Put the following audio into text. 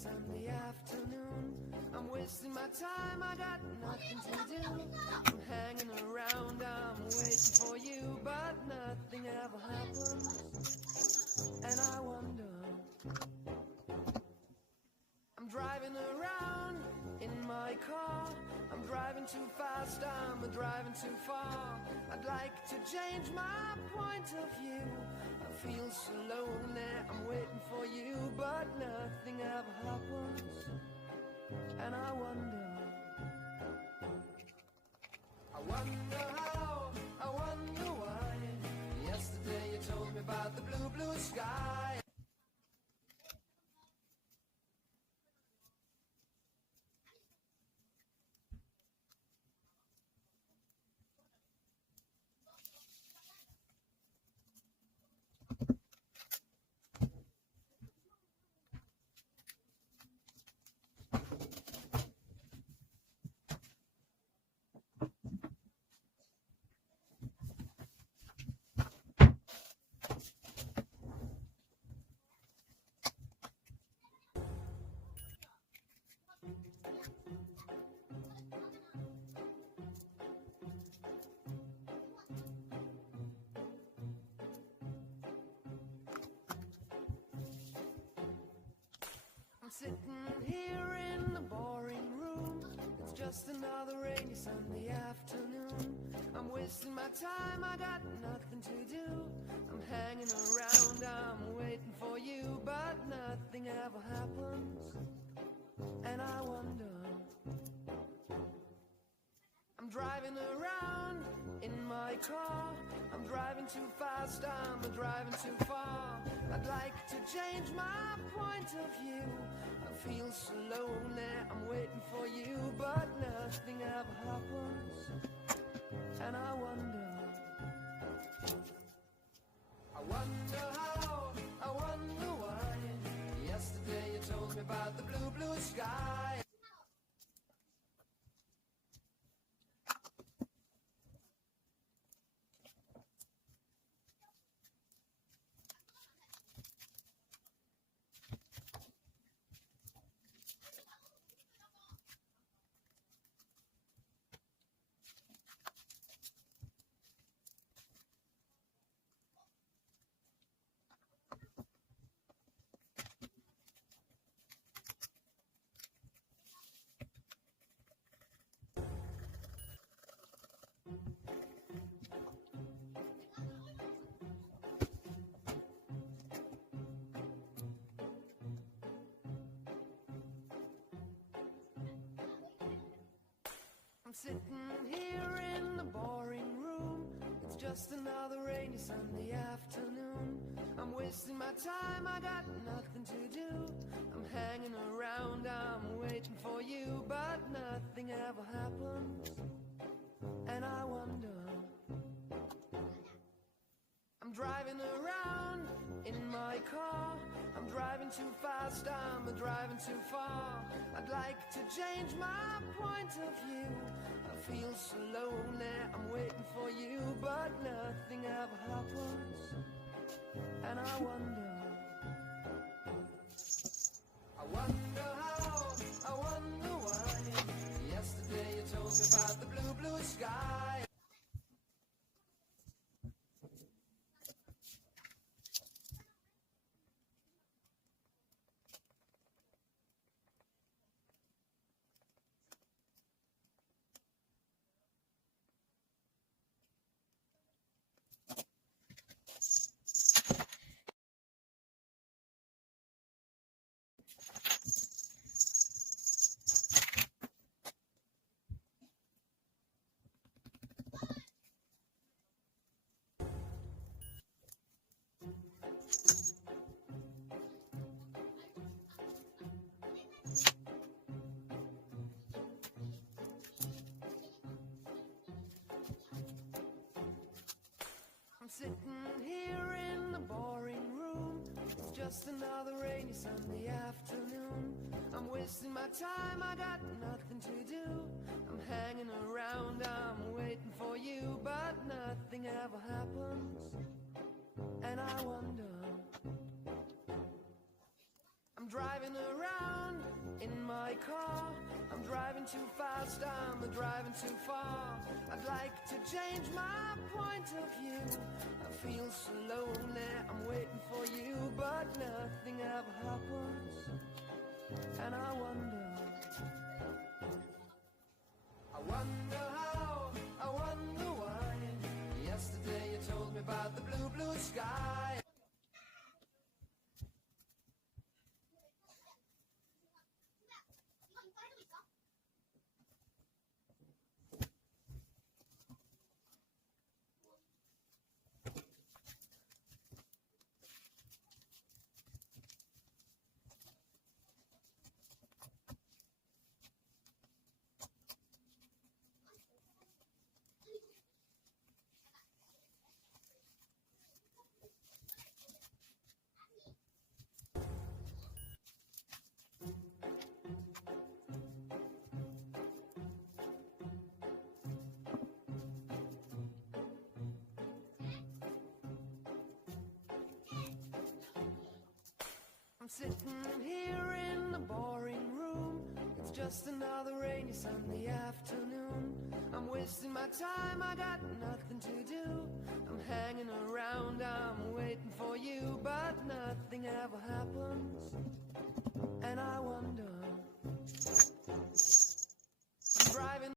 Sunday afternoon. I'm wasting my time, I got nothing to do. I'm hanging around, I'm waiting for you, but nothing ever happens. And I wonder, I'm driving around in my car. I'm driving too fast, I'm driving too far. I'd like to change my point of view. I feel so lonely, I'm waiting for you, but nothing ever happens. And I wonder how, I wonder why. Yesterday you told me about the blue, blue sky. Sitting here in the boring room. It's just another rainy Sunday afternoon. I'm wasting my time, I got nothing to do. I'm hanging around, I'm waiting for you, but nothing ever happens. And I wonder, I'm driving around in my car. I'm driving too fast, I'm driving too far. I'd like to change my point of view. I feel so lonely, I'm waiting for you, but nothing ever happens. And I wonder how, I wonder why. Yesterday you told me about the blue, blue sky. I'm sitting here in the boring room. It's just another rainy Sunday afternoon. I'm wasting my time, I got nothing to do. I'm hanging around, I'm waiting for you, but nothing ever happens. And I wonder, I'm driving around in my car. I'm driving too fast, I'm driving too far. I'd like to change my point of view. I feel so lonely, I'm waiting for you, but nothing ever happens. And I wonder how, I wonder why. Yesterday you told me about the blue, blue sky. Sitting here in the boring room. It's just another rainy Sunday afternoon. I'm wasting my time, I got nothing to do. I'm hanging around, I'm waiting for you, but nothing ever happens. And I wonder, I'm driving around in my car. I'm driving too fast, I'm driving too far. I'd like to change my point of view. I feel so lonely, I'm waiting for you, but nothing ever happens. And I wonder how, I wonder why. Yesterday you told me about the blue, blue sky. I'm sitting here in a boring room. It's just another rainy Sunday afternoon. I'm wasting my time, I got nothing to do. I'm hanging around, I'm waiting for you, but nothing ever happens. And I wonder, I'm driving